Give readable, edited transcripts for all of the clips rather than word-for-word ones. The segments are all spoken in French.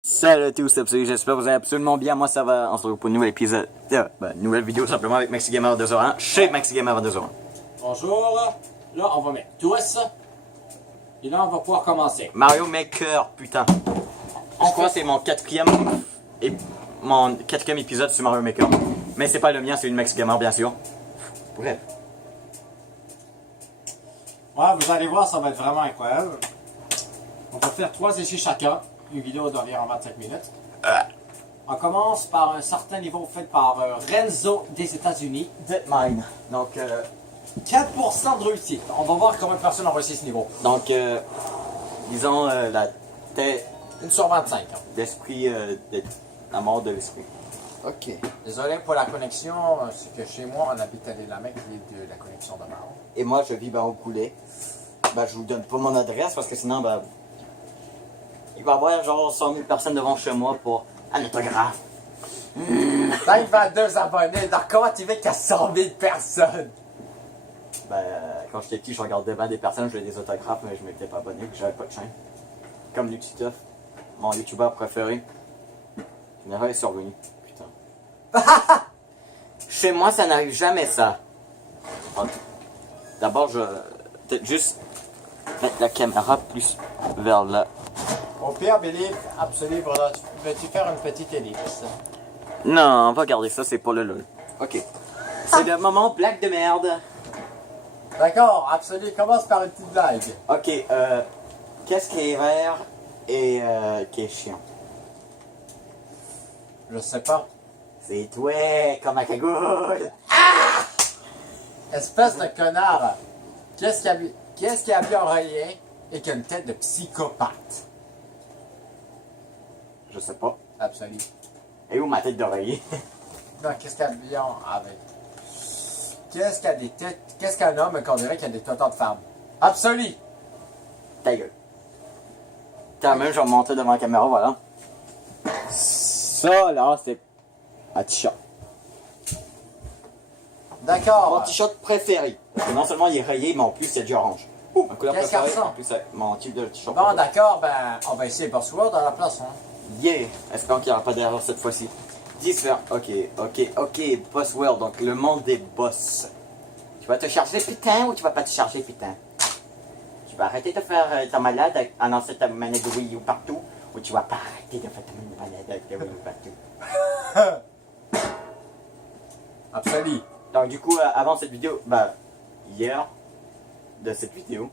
Salut à tous, j'espère que vous allez absolument bien. Moi ça va, on se retrouve pour un nouvel épisode, nouvelle vidéo simplement avec MaxiGamer 201, chez MaxiGamer 201. Bonjour, là on va mettre tous, et là on va pouvoir commencer. Mario Maker, putain. Je crois que c'est mon quatrième épisode sur Mario Maker. Mais c'est pas le mien, c'est une MaxiGamer bien sûr. Bref. Ouais, vous allez voir, ça va être vraiment incroyable. On va faire 3 essais chacun, une vidéo d'environ 25 minutes. On commence par un certain niveau fait par Renzo des États-Unis. Deadmine. Donc, 4% de réussite. On va voir combien de personnes ont réussi ce niveau. donc disons la tête 1 sur 25. d'esprit, la mort de l'esprit. Ok. Désolé pour la connexion, c'est que chez moi on habite à l'île la Mecque, de la connexion de Mao. Et moi je vis au poulet. Ben, je vous donne pas mon adresse parce que sinon, ben, il va y avoir genre 100 000 personnes devant chez moi pour un autographe. T'as 22 abonnés, donc comment tu veux qu'il y a 100 000 personnes? Ben, quand j'étais petit, je regardais devant des personnes, je voulais des autographes, mais je m'étais pas abonné, que j'avais pas de chaîne. Comme Luxituff, mon youtubeur préféré. Une erreur est survenue. Putain. Chez moi, ça n'arrive jamais ça. D'abord, je peut-être juste mettre la caméra plus vers là. Au pire, Billy, absolument, veux-tu faire une petite ellipse? Non, on va garder ça, c'est pas le lol. Ok. C'est le moment blague de merde. D'accord, absolument, commence par une petite blague. Ok, qu'est-ce qui est vert et qui est chiant? Je sais pas. C'est toi, comme un cagoule. Espèce de connard. Qu'est-ce qui a bien oreiller et qui a une tête de psychopathe? Je sais pas. Absolument. Et où ma tête d'oreiller? Non, qu'est-ce qu'il y a de bien avec? Qu'est-ce qu'il y a des têtes? Qu'est-ce qu'un homme qu'on dirait qu'il y a des tontons de femmes? Absolument. Ta gueule. Quand même, je vais monter devant la caméra, voilà. Ça, là, c'est un t-shirt. D'accord. Mon t-shirt préféré. Parce que non seulement il est rayé, mais en plus, c'est du orange. Ma couleur Qu'est-ce préférée, qu'il y a ça? en plus, c'est mon type de t-shirt. Bon, préféré. d'accord, ben, on va essayer Bossword à la place, hein. Yeah! Espérons qu'il n'y aura pas d'erreur cette fois-ci. 10 faire. Ok. Boss World, donc le monde des boss. Tu vas te charger putain ou tu vas pas te charger putain? Tu vas arrêter de faire ta malade en lançant ta manette de Wii U partout ou tu vas pas arrêter de faire ta manette de Wii U partout? Absolument. Donc du coup, avant cette vidéo, hier, de cette vidéo,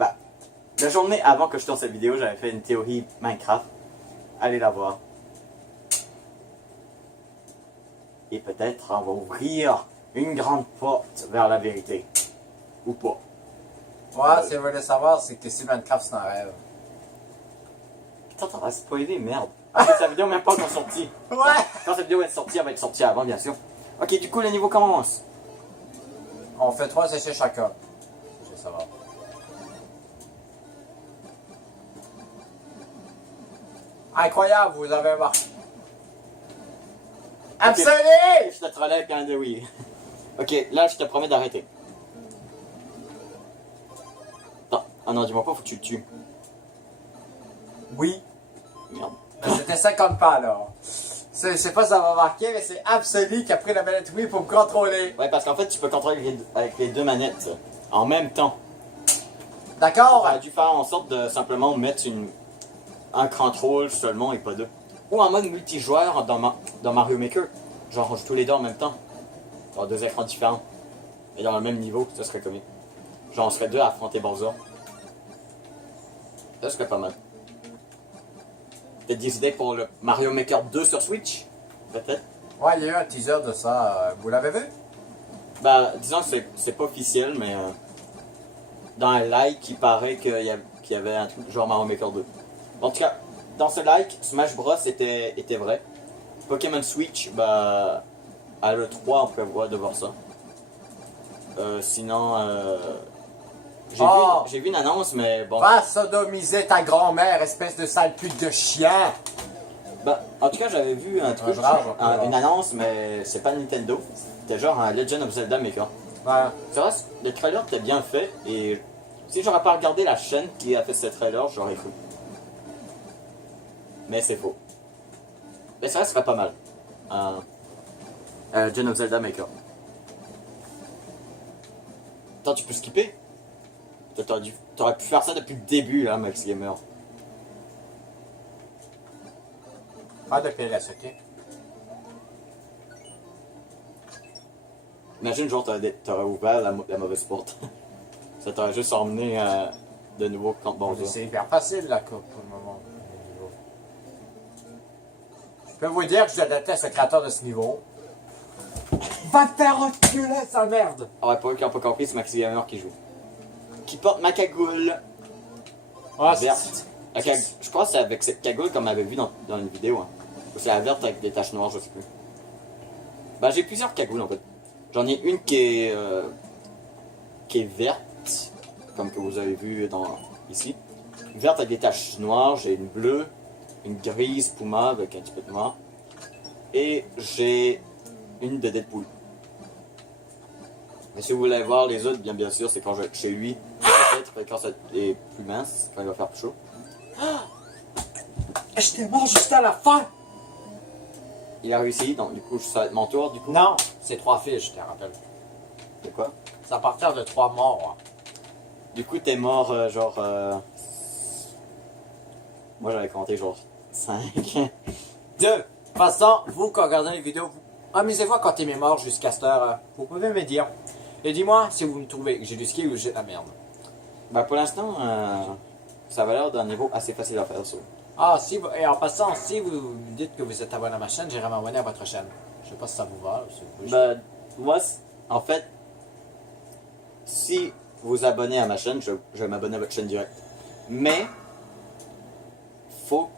la journée avant que je tourne cette vidéo, j'avais fait une théorie Minecraft. Allez la voir. Et peut-être on va ouvrir une grande porte vers la vérité. Ou pas. Ouais, si vous voulez savoir, c'est que si Minecraft c'est un rêve. Putain, t'en vas spoiler, merde. Ok, sa vidéo même pas encore sortie. Ouais. Quand cette vidéo est sortie, elle va être sortie avant, bien sûr. Ok, du coup, le niveau commence. On fait 3 essais chacun. Je sais savoir. Incroyable, vous avez marqué. Absolument! Je te trollais avec un de oui. Ok, là, je te promets d'arrêter. Non, ah non, dis-moi pas, faut que tu le tues. Oui. Merde. C'était 50 pas alors. Je sais pas si ça va marquer, mais c'est Absolu qui a pris la manette Wii pour me contrôler. Ouais, parce qu'en fait, tu peux contrôler avec les deux manettes en même temps. D'accord? On a dû faire en sorte de simplement mettre un contrôle seulement et pas deux. Ou en mode multijoueur dans Mario Maker. Genre, on joue tous les deux en même temps. Genre 2 écrans différents. Et dans le même niveau, ça serait comique. Genre, on serait deux à affronter Bowser. Ça serait pas mal. Peut-être des idées pour le Mario Maker 2 sur Switch? Peut-être. Ouais, il y a eu un teaser de ça. Vous l'avez vu? Disons que c'est pas officiel, mais dans un like, il paraît qu'il y avait un truc genre Mario Maker 2. En tout cas, dans ce like, Smash Bros était vrai. Pokémon Switch, à l'E3, on prévoit de voir ça. Sinon, j'ai vu une annonce, mais bon. Va sodomiser ta grand-mère, espèce de sale pute de chien! En tout cas, j'avais vu un truc, une annonce, mais c'est pas Nintendo. C'était genre un Legend of Zelda Maker. Ouais. C'est vrai, le trailer était bien fait, et si j'aurais pas regardé la chaîne qui a fait ce trailer, j'aurais cru. Mais c'est faux. Mais ça serait pas mal. Legend of Zelda Maker. Attends, tu peux skipper? T'aurais pu faire ça depuis le début, là, Max Gamer. Pas de PLS, ok? Imagine, genre, t'aurais ouvert la mauvaise porte. Ça t'aurait juste emmené de nouveau contre Bonza. C'est hyper facile la coupe pour le moment. Je peux vous dire que je déteste le créateur de ce niveau. Va te faire reculer, sa merde! Ah ouais, pour eux qui n'ont pas compris, c'est Maxi Gamer qui joue. Qui porte ma cagoule verte. Je pense que c'est avec cette cagoule comme on avait vu dans une vidéo. Hein. Ou c'est la verte avec des taches noires, je sais plus. Ben j'ai plusieurs cagoules en fait. J'en ai une qui est verte, comme que vous avez vu ici. Verte avec des taches noires, j'ai une bleue, une grise Puma avec un petit peu de noir. Et j'ai une de Deadpool. Mais si vous voulez voir les autres, bien sûr, c'est quand je vais être chez lui. Peut-être quand ça est plus mince, quand il va faire plus chaud. J'étais mort juste à la fin! Il a réussi, donc du coup, ça va être mon tour, du coup. Non, c'est 3 fiches, je te rappelle. De quoi? C'est à partir de 3 morts. Du coup, t'es mort, moi, j'avais compté genre 5. De toute façon, vous, quand regardez les vidéos, amusez-vous quand t'es mort jusqu'à cette heure. Vous pouvez me dire. Et dis-moi si vous me trouvez que j'ai du ski ou j'ai de la merde. Bah, pour l'instant, ça va l'air d'un niveau assez facile à faire, ça. Ah, et en passant, si vous me dites que vous êtes abonné à ma chaîne, j'irai m'abonner à votre chaîne. Je sais pas si ça vous va. Si vous... Bah, moi, en fait, si vous abonnez à ma chaîne, je vais m'abonner à votre chaîne direct. Mais, faut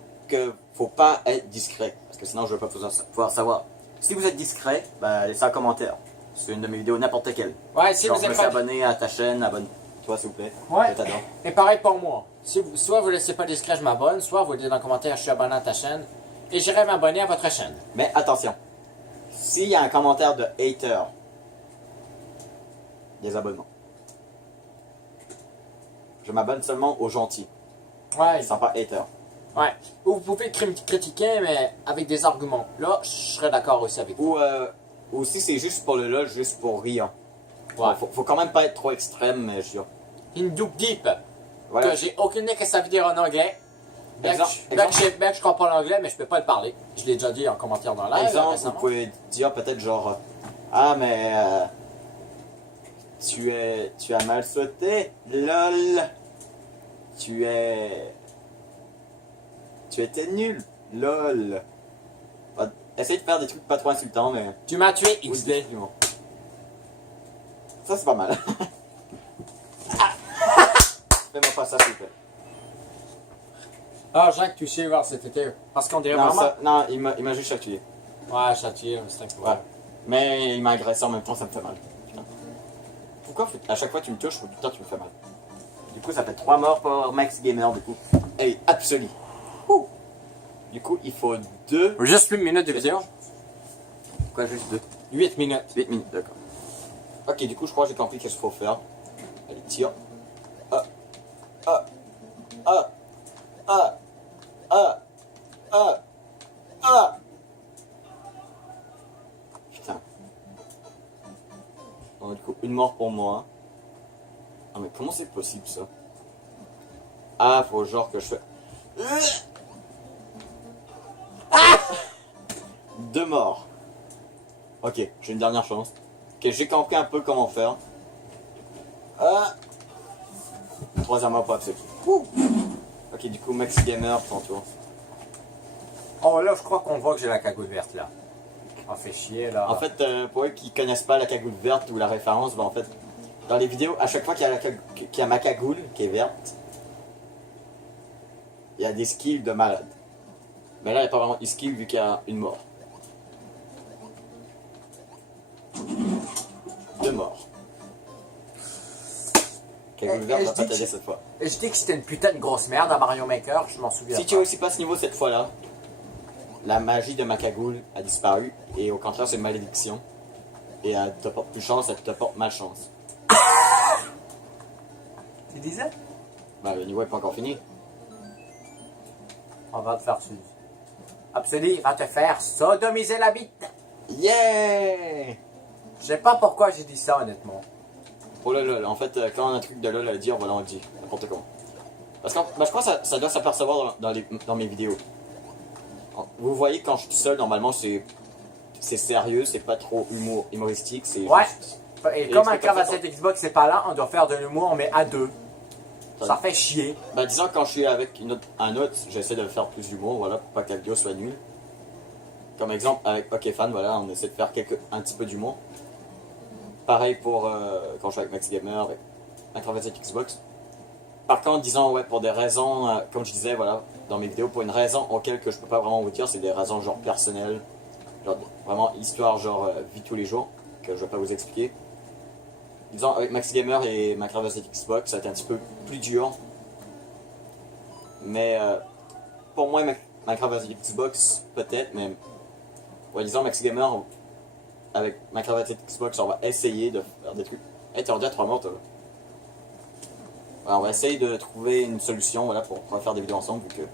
pas être discret, parce que sinon je vais pas pouvoir savoir. Si vous êtes discret, bah, laissez un commentaire. C'est une de mes vidéos, n'importe laquelle. Ouais, si genre, vous je me êtes suis pas... abonné à ta chaîne, abonne-toi s'il vous plaît. Ouais. Je t'adore. Et pareil pour moi. Soit vous laissez pas discret, je m'abonne, soit vous dites dans le commentaire, je suis abonné à ta chaîne, et j'irai m'abonner à votre chaîne. Mais attention, s'il y a un commentaire de hater, des abonnements. Je m'abonne seulement aux gentils. Ouais. Ils sont pas haters. Ouais. Ou vous pouvez critiquer, mais avec des arguments. Là, je serais d'accord aussi avec vous. Ou si c'est juste pour le lol, juste pour rire. Ouais. Faut quand même pas être trop extrême, mais je suis... Hindouk Deep. Voilà. Que j'ai aucune idée que ça veut dire en anglais. Bien que je comprends l'anglais, mais je peux pas le parler. Je l'ai déjà dit en commentaire dans la live. Exemple, vous récemment. pouvez dire peut-être genre... Ah, mais... tu as mal sauté, lol. Tu étais nul, lol. Essaye de faire des trucs pas trop insultants, mais... Tu m'as tué, Oui, XD. effectivement. Ça, c'est pas mal. Fais-moi pas ça, s'il te plaît. Ah, Jacques, tu sais voir cet été. Parce qu'on dirait Non, vraiment... non, il m'a juste chatouillé. Ouais, châtié, c'est un peu... Ouais. Mais il m'a agressé en même temps, ça me fait mal. Putain. Pourquoi à chaque fois que tu me touches, tout le temps tu me fais mal? Du coup, ça fait 3 morts pour Max Gamer, du coup. Hey, absolu. Du coup, il faut 2... Juste 8 minutes de vidéo. Quoi, juste 2? 8 minutes. 8 minutes, d'accord. Ok, du coup, je crois que j'ai compris qu'est-ce qu'il faut faire. Allez, tire. Ah. Ah. Ah. Ah. Ah. Ah. Ah. Putain. Bon, du coup, une mort pour moi. Ah, mais comment c'est possible, ça? Ah, faut genre que je fais... Ah! 2 morts. Ok, j'ai une dernière chance. Ok, j'ai compris un peu comment faire. Ah. 3e mort pour absolu. Ok, du coup, Max Gamer, ton tour. Oh, là, je crois qu'on voit que j'ai la cagoule verte, là. On fait chier, là. En fait, pour eux qui connaissent pas la cagoule verte ou la référence, ben en fait, dans les vidéos, à chaque fois qu'il y a ma cagoule qui est verte, il y a des skills de malade. Mais là, il n'y a pas vraiment de skill vu qu'il y a une mort. 2 morts. Cagoule verte va pas t'aider cette fois. Et je dis que c'était une putain de grosse merde à Mario Maker, je m'en souviens Si tu réussis pas ce niveau cette fois-là, la magie de ma cagoule a disparu et au contraire c'est une malédiction. Et elle te porte plus chance, elle te porte malchance. Tu disais? Bah le niveau est pas encore fini. On va te faire suivre. Absolu va te faire sodomiser la bite. Yeah! Je sais pas pourquoi j'ai dit ça, honnêtement. Oh là là, en fait, quand on a un truc de LOL à dire, voilà, on le dit. N'importe comment. Parce que je crois que ça doit s'apercevoir dans mes vidéos. Vous voyez, quand je suis seul, normalement, c'est sérieux, c'est pas trop humoristique, c'est Ouais. juste... Et Et comme un est-ce que t'as Cravassette Xbox, c'est pas là, on doit faire de l'humour, mais à deux. Ça fait chier. Bah, disons, quand je suis avec un autre, j'essaie de faire plus d'humour, voilà, pour pas que la vidéo soit nulle. Comme exemple, avec Okefan, voilà, on essaie de faire un petit peu d'humour. Pareil pour quand je suis avec Max Gamer, avec un Cravassette Xbox. Par contre, disons, ouais, pour des raisons, comme je disais, voilà, dans mes vidéos, pour une raison auquel que je peux pas vraiment vous dire, c'est des raisons genre personnelles, genre vraiment histoire, genre vie tous les jours, que je vais pas vous expliquer. Disons, avec Max Gamer et ma Cravassette Xbox, ça a été un petit peu plus dur. Mais pour moi, ma Cravassette Xbox, peut-être, mais ouais, disons, Max Gamer, avec ma Cravassette Xbox, on va essayer de faire des trucs. Hey, t'es rendu à 3 morts, toi. Alors, on va essayer de trouver une solution, voilà, pour pouvoir faire des vidéos ensemble, vu que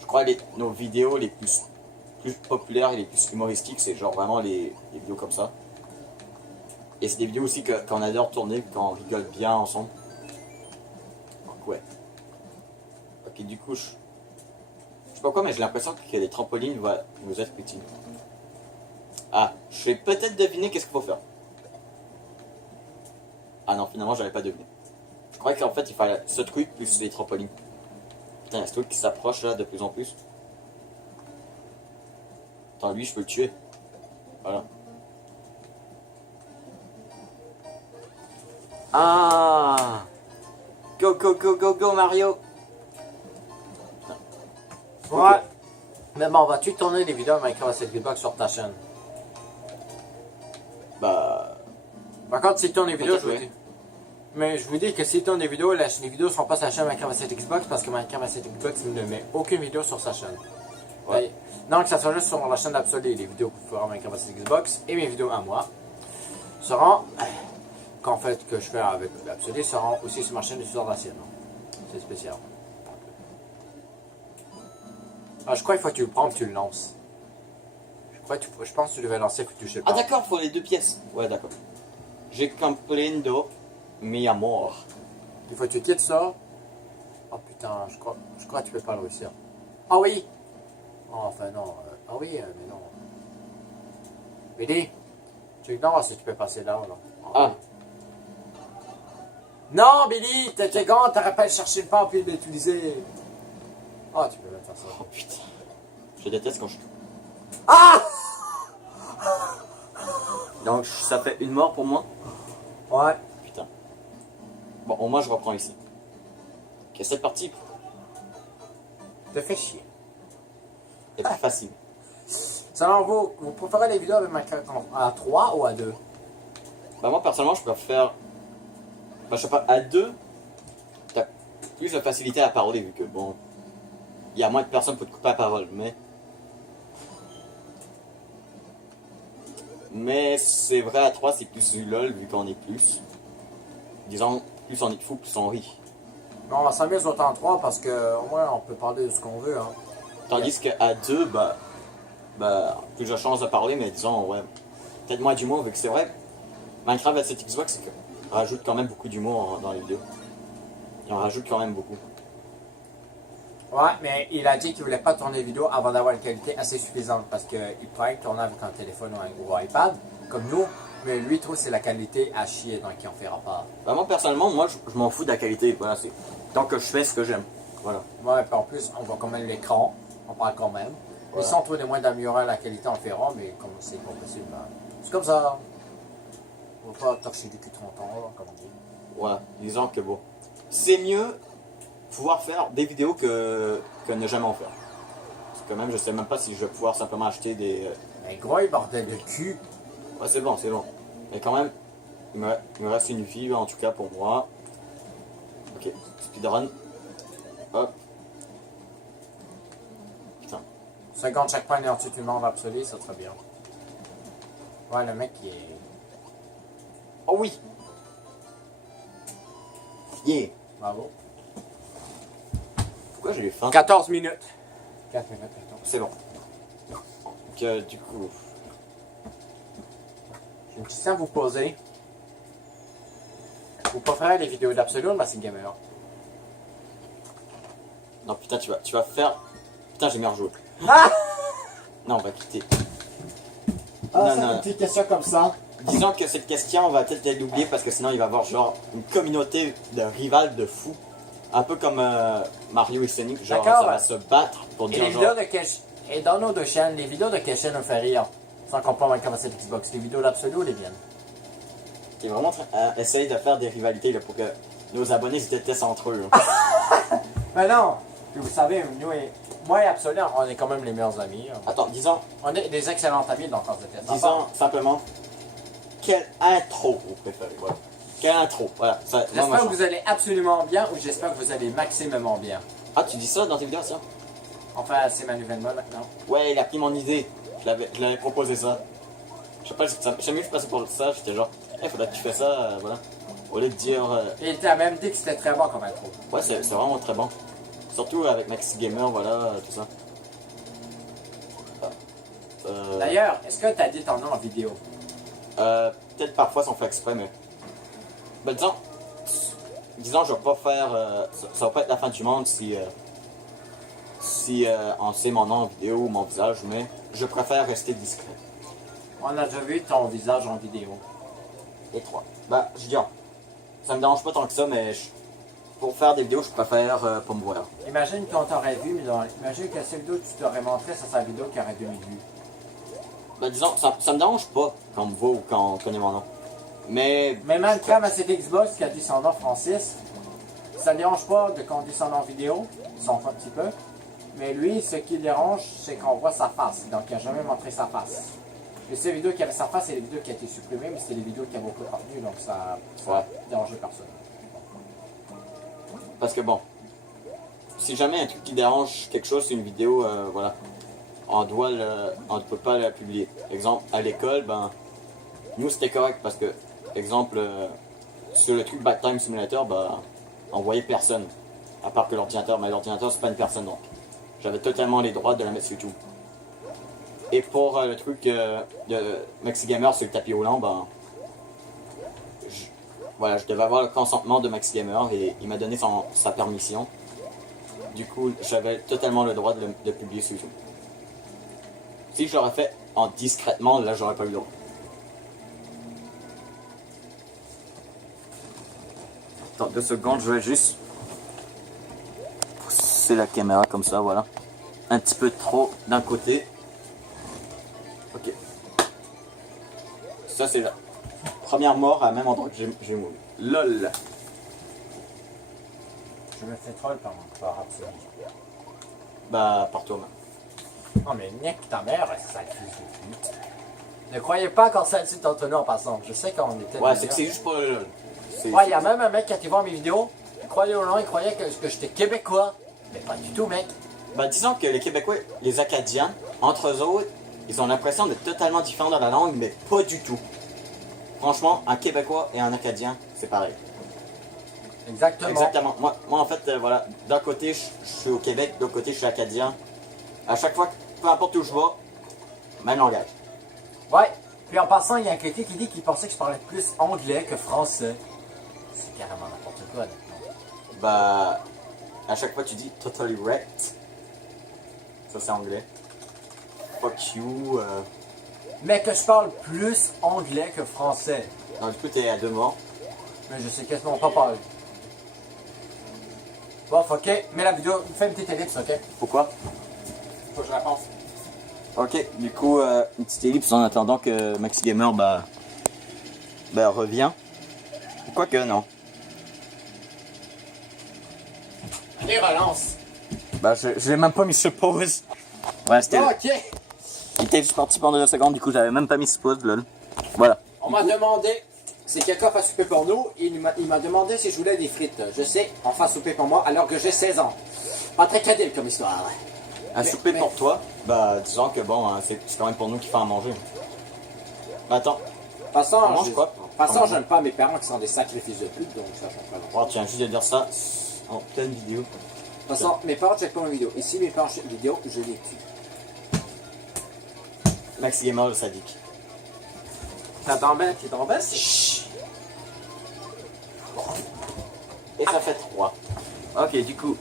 je crois que nos vidéos les plus populaires et les plus humoristiques, c'est genre vraiment les vidéos comme ça. Et c'est des vidéos aussi qu'on adore tourner, qu'on rigole bien ensemble. Donc ouais. Ok, du coup, je sais pas quoi, mais j'ai l'impression que les trampolines vont nous être utiles. Ah, je vais peut-être deviner qu'est-ce qu'il faut faire. Ah non, finalement, j'avais pas deviné. Je croyais qu'en fait, il fallait ce truc plus les trampolines. Putain, il y a ce truc qui s'approche là de plus en plus. Attends, lui, je peux le tuer. Voilà. Ah! Go, go, go, go, go, Mario! Ouais. Mais bon, vas-tu tourner des vidéos avec Cravassette Xbox sur ta chaîne? Bah... Par contre, si tu tournes des vidéos, Peut-être, je vous oui. dis. Mais je vous dis que si tu tournes des vidéos, les vidéos sont pas sur la chaîne de Cravassette Xbox parce que Cravassette Xbox ne met aucune vidéo sur sa chaîne. Ouais. Non, que ça soit juste sur la chaîne d'Absolé, les vidéos que vous ferez avec Cravassette Xbox et mes vidéos à moi seront, qu'en fait que je fais avec l'Absolé, seront aussi sur ma chaîne et sur la sienne. C'est spécial. Ah, je crois qu'il faut que tu le prends et que tu le lances. Je pense que tu devais lancer et que tu touches Ah pas. d'accord, faut les deux pièces. Ouais, d'accord. J'ai comprendo mi amor. Il faut que tu quittes ça. Oh putain, je crois que tu peux pas le réussir. Ah oui! Oh, enfin non. Ah oui, mais non. Billy, tu ignores si tu peux passer là ou non. Ah. Non, Billy, t'es grand, t'aurais pas à chercher le pain puis l'utiliser. Oh, tu peux même faire ça. Oh putain. Je déteste quand je... Ah! Donc ça fait une mort pour moi. Ouais. Putain. Bon, au moins je reprends ici. Ok, cette partie Te fais chier. est plus facile. Selon vous, vous préférez les vidéos avec ma à 3 ou à 2? Bah moi personnellement je préfère... Bah je sais pas, à deux, t'as plus de facilité à parler vu que bon... Il y a moins de personnes pour te couper la parole, mais c'est vrai à 3 c'est plus du lol vu qu'on est plus. Disons, plus on est fou, plus on rit. Non, on va s'amuser autant en 3 parce que au moins on peut parler de ce qu'on veut. Hein. Tandis qu'à 2, bah, plus de chance de parler, mais disons, ouais, peut-être moins d'humour, vu que c'est vrai, Minecraft à cette Xbox, c'est qu'on rajoute quand même beaucoup d'humour dans les vidéos. Et on rajoute quand même beaucoup. Ouais, mais il a dit qu'il voulait pas tourner vidéo avant d'avoir une qualité assez suffisante parce qu'il pourrait tourner avec un téléphone ou un iPad, comme nous, mais lui il trouve que c'est la qualité à chier, donc il en fera pas. Bah, moi, personnellement, moi, je m'en fous de la qualité, voilà, c'est tant que je fais ce que j'aime, voilà. Ouais, puis en plus, on voit quand même l'écran, on parle quand même. Voilà. Et si on trouve des moyens d'améliorer la qualité, on le fera, mais comme c'est pas possible, ben, c'est comme ça. On va pas torcher du cul 30 ans, comme on dit. Voilà, disons que bon, c'est mieux pouvoir faire des vidéos que ne jamais en faire. Parce que même, je sais même pas si je vais pouvoir simplement acheter des... Mais gros, bordel de cul. Ouais, c'est bon, c'est bon. Mais quand même, il me reste une vie, en tout cas pour moi. Ok, speedrun. Hop. Putain. 50 chaque point et ensuite une mort absolue, ça serait bien. Ouais, le mec il est. Oh oui! Yeah! Bravo. Pourquoi j'ai les fins? 14 minutes. 4 minutes, attends. C'est bon. du coup... J'ai une question à vous poser. Vous préférez les vidéos d'Absolu ou de Massing Gamer? Non, putain, tu vas faire... Putain, j'ai mis en jeu. Ah! Non, on va quitter. Ah, Non, c'est non. une petite question comme ça. Disons que cette question, on va peut-être l'oublier parce que sinon il va y avoir genre une communauté de rivales de fous. Un peu comme Mario et Sonic, genre D'accord, ça va ouais. se battre pour Et dire les genre... vidéos de Kesh... Et dans nos deux chaînes, les vidéos de Keshen nous fait rire. Sans comprendre comment c'est Xbox. Les vidéos d'Absolu ou les miennes? Qui est vraiment essayer de faire des rivalités là, pour que nos abonnés se détestent entre eux. Là. Mais non! Puis vous savez, moi et Absolu, on est quand même les meilleurs amis. Attends, disons On est des excellents amis, donc on se déteste. disons simplement, quelle intro vous préférez, voilà. Quelle intro, voilà. Ça, moi, J'espère ma que chance. vous allez absolument bien ou j'espère que vous allez maximum bien. Ah, tu dis ça dans tes vidéos, ça? Enfin, c'est ma nouvelle mode maintenant. Ouais, il a pris mon idée. Je l'avais proposé ça. Je sais pas, jamais je suis passé pour ça, j'étais genre, faudrait que tu fasses ça, voilà. Au lieu de dire... Et il t'a même dit que c'était très bon comme intro. Ouais, c'est vraiment très bon. Surtout avec Maxi Gamer, voilà, tout ça. D'ailleurs, est-ce que t'as dit ton nom en vidéo? Peut-être parfois si on fait exprès, mais... Ben, disons, je vais pas faire... ça va pas être la fin du monde si on sait mon nom en vidéo ou mon visage, mais je préfère rester discret. On a déjà vu ton visage en vidéo. Et 3. Bah, je dis, ça me dérange pas tant que ça, mais pour faire des vidéos, je préfère pas me voir. Imagine qu'on t'aurait vu, mais imagine que cette vidéo que tu t'aurais montré, ça serait une vidéo qui aurait 2000 vues. Ben, disons, ça me dérange pas quand on me voit ou quand on connaît mon nom. Mais... Mais même comme à cette Xbox qui a dit son nom Francis, ça ne dérange pas de qu'on dise son nom en vidéo, il s'en fout un petit peu. Mais lui, ce qui le dérange, c'est qu'on voit sa face. Donc il n'a jamais montré sa face. Et ces vidéos qui avaient sa face, c'est les vidéos qui ont été supprimées, mais c'est les vidéos qui avaient beaucoup de contenu, donc ça Ouais. dérangeait personne. Parce que bon, si jamais un truc qui dérange quelque chose, c'est une vidéo, voilà, on ne peut pas la publier. Exemple, à l'école, ben, nous c'était correct parce que, exemple, sur le truc Back Time Simulator, ben, on voyait personne, à part que l'ordinateur, mais l'ordinateur c'est pas une personne donc. J'avais totalement les droits de la mettre sur YouTube. Et pour le truc de Maxi Gamer sur le tapis roulant, ben, voilà, je devais avoir le consentement de Maxi Gamer et il m'a donné sa permission. Du coup, j'avais totalement le droit de le publier sur YouTube. Si je l'aurais fait en discrètement, là, j'aurais pas eu le droit. Attends 2 secondes, je vais juste pousser la caméra comme ça, voilà. Un petit peu trop d'un côté. Ok. Ça, c'est la première mort à même endroit que j'ai mouru. LOL. Je me fais troll par Absolu. Bah, par toi-même. Oh mais nique ta mère, sale fils de pute. Ne croyez pas qu'on s'est dessus ton tonneau en passant. Je sais qu'on était... Ouais, c'est que c'est juste pour le LOL. Ouais, il y a même un mec qui a été voir mes vidéos. Croyez ou non, il croyait que j'étais québécois. Mais pas du tout, mec. Bah, disons que les Québécois, les Acadiens, entre eux autres, ils ont l'impression d'être totalement différents dans la langue, mais pas du tout. Franchement, un Québécois et un Acadien, c'est pareil. Exactement. Exactement. Moi en fait, voilà, d'un côté, je suis au Québec, de l'autre côté, je suis acadien. À chaque fois, peu importe où je vais, même langage. Ouais. Puis en passant, il y a quelqu'un qui dit qu'il pensait que je parlais plus anglais que français. C'est carrément n'importe quoi, honnêtement. Bah, à chaque fois, tu dis totally wrecked. Ça, c'est anglais. Fuck you. Mais que je parle plus anglais que français. Donc, du coup, t'es à 2 morts. Mais je sais quasiment pas parler. Bon, ok. Mais la vidéo, fais une petite ellipse, ok? Pourquoi? Faut que je réponde. Ok, du coup, une petite ellipse en attendant que Maxi Gamer, bah revient. Quoique, non. Allez, relance. Bah, je l'ai même pas mis sur pause. Ouais, c'était. Bon, ok. Il était juste parti pendant 2 secondes, du coup, j'avais même pas mis sur pause, lol. Voilà. On m'a demandé, c'est quelqu'un qui a souper pour nous, il m'a demandé si je voulais des frites. Je sais, on fait souper pour moi alors que j'ai 16 ans. Pas très crédible comme histoire. Un souper pour toi, bah, disons que bon, hein, c'est quand même pour nous qui fait à manger. Bah, attends. De toute façon, On mange quoi? de toute façon, j'aime pas mes parents qui sont des sacrifices de pute, donc ça change pas grand-chose. Oh, tu viens juste de dire ça en pleine vidéo. De toute façon, mes parents checkent pas mes vidéos. Et si mes parents checkent mes vidéos, je les tue. Maxi Gamer le sadique. T'es tombé, c'est... Chut. Et ça fait 3. Ok, du coup,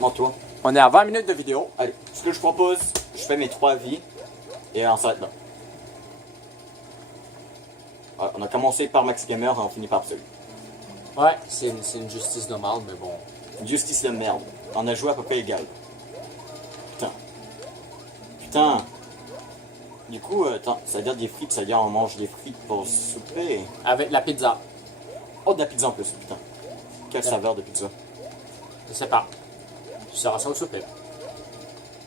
monte-toi. On est à 20 minutes de vidéo. Allez, ce que je propose, je fais mes 3 vies et on s'arrête là. Ouais, on a commencé par Maxi Gamer et on finit par Absolu. Ouais, c'est une justice normale, mais bon. Justice de merde. On a joué à peu près égal. Putain. Putain. Du coup, attends, ça veut dire des frites, ça veut dire on mange des frites pour souper. Avec la pizza. Oh, de la pizza en plus, putain. Quelle Ouais. saveur de pizza. Je sais pas. Tu seras ça au souper.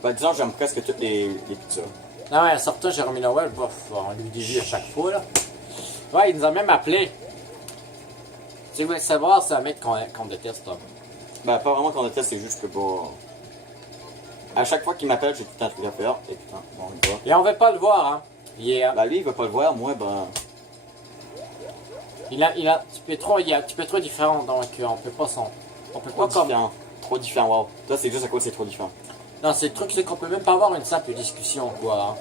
Bah, disons, j'aime presque toutes les pizzas. Non, ouais, sortant Jérémy Noël, bof, on lui dit à chaque fois, là. Ouais, il nous a même appelé. Si vous voulez savoir, c'est un mec qu'on déteste, là. Bah, pas vraiment qu'on déteste, c'est juste que bah. À chaque fois qu'il m'appelle, j'ai tout un truc à faire. Et putain, bon, on y va. Et on veut pas le voir, hein. Yeah. Bah, lui, il veut pas le voir, moi, bah. Tu peux trop différent, donc on peut pas s'en. On peut Trop pas comme. différent. Trop différent, wow. Toi, c'est juste à quoi c'est trop différent. Non, c'est le truc, c'est qu'on peut même pas avoir une simple discussion, quoi. Hein.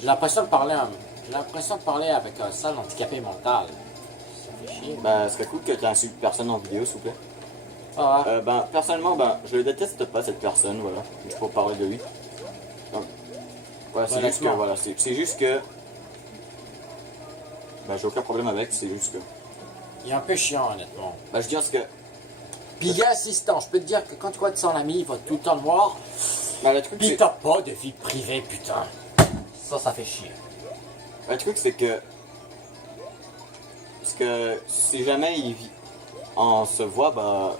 J'ai l'impression de parler avec un sale handicapé mental. Ça fait chier. Bah, ce serait cool que tu insultes personne en vidéo, s'il vous plaît. Ah, Ben, personnellement, ben, je le déteste pas, cette personne, voilà. Il faut parler de lui. Donc, voilà, c'est juste que, Honnêtement. voilà, c'est juste que... Ben, j'ai aucun problème avec, c'est juste que... il est un peu chiant, honnêtement. Ben, je dis ce que... Pis il est assistant, je peux te dire que quand tu vois de son ami, il va tout le temps le voir. Ben, le truc, Pis c'est... t'as pas de vie privée, putain. Ça fait chier. Le truc, c'est que... Parce que si jamais on se voit, bah...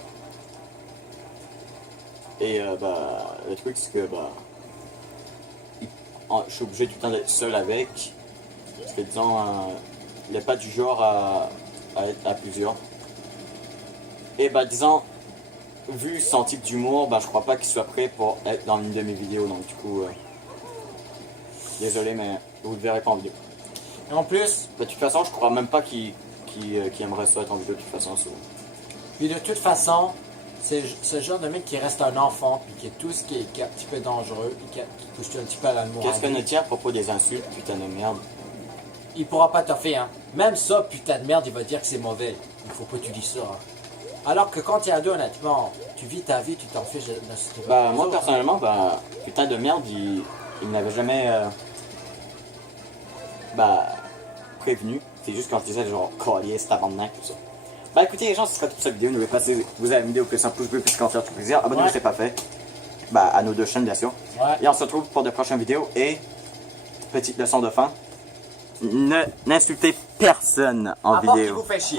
Et, bah, le truc, c'est que, bah... Je suis obligé tout le temps d'être seul avec. Parce que, disons, il n'est pas du genre à être à plusieurs. Et, bah, disons, vu son type d'humour, bah, je crois pas qu'il soit prêt pour être dans une de mes vidéos. Donc, du coup, désolé, mais vous le verrez pas en vidéo. Et en plus, Bah, de toute façon, je crois même pas qu'il aimerait ça être en vidéo de toute façon. puis de toute façon, c'est ce genre de mec qui reste un enfant, puis qui est tout ce qui est un petit peu dangereux, puis qui touche un petit peu à la morale. Qu'est-ce qu'on a dit à propos des insultes, putain de merde? Il pourra pas t'offrir, hein. Même ça, putain de merde, il va dire que c'est mauvais. Il faut pas que tu dis ça, hein. Alors que quand t'es ado, honnêtement, tu vis ta vie, tu t'en fiches de ce que Bah, les moi, autres, hein. personnellement, bah, putain de merde, il n'avait jamais, bah, prévenu. C'est juste quand je disais, genre, collier, c'est tabarnak, tout ça. Bah, écoutez, les gens, ce sera tout pour cette vidéo. N'oubliez pas, si vous avez une vidéo plus un pouce bleu, plus qu'en faire tout plaisir. Abonnez-vous Ouais. si c'est pas fait. Bah, à nos deux chaînes, bien sûr. Ouais. Et on se retrouve pour de prochaines vidéos. Et, petite leçon de fin. N'insultez personne en À part vidéo. qu'il vous fait chier.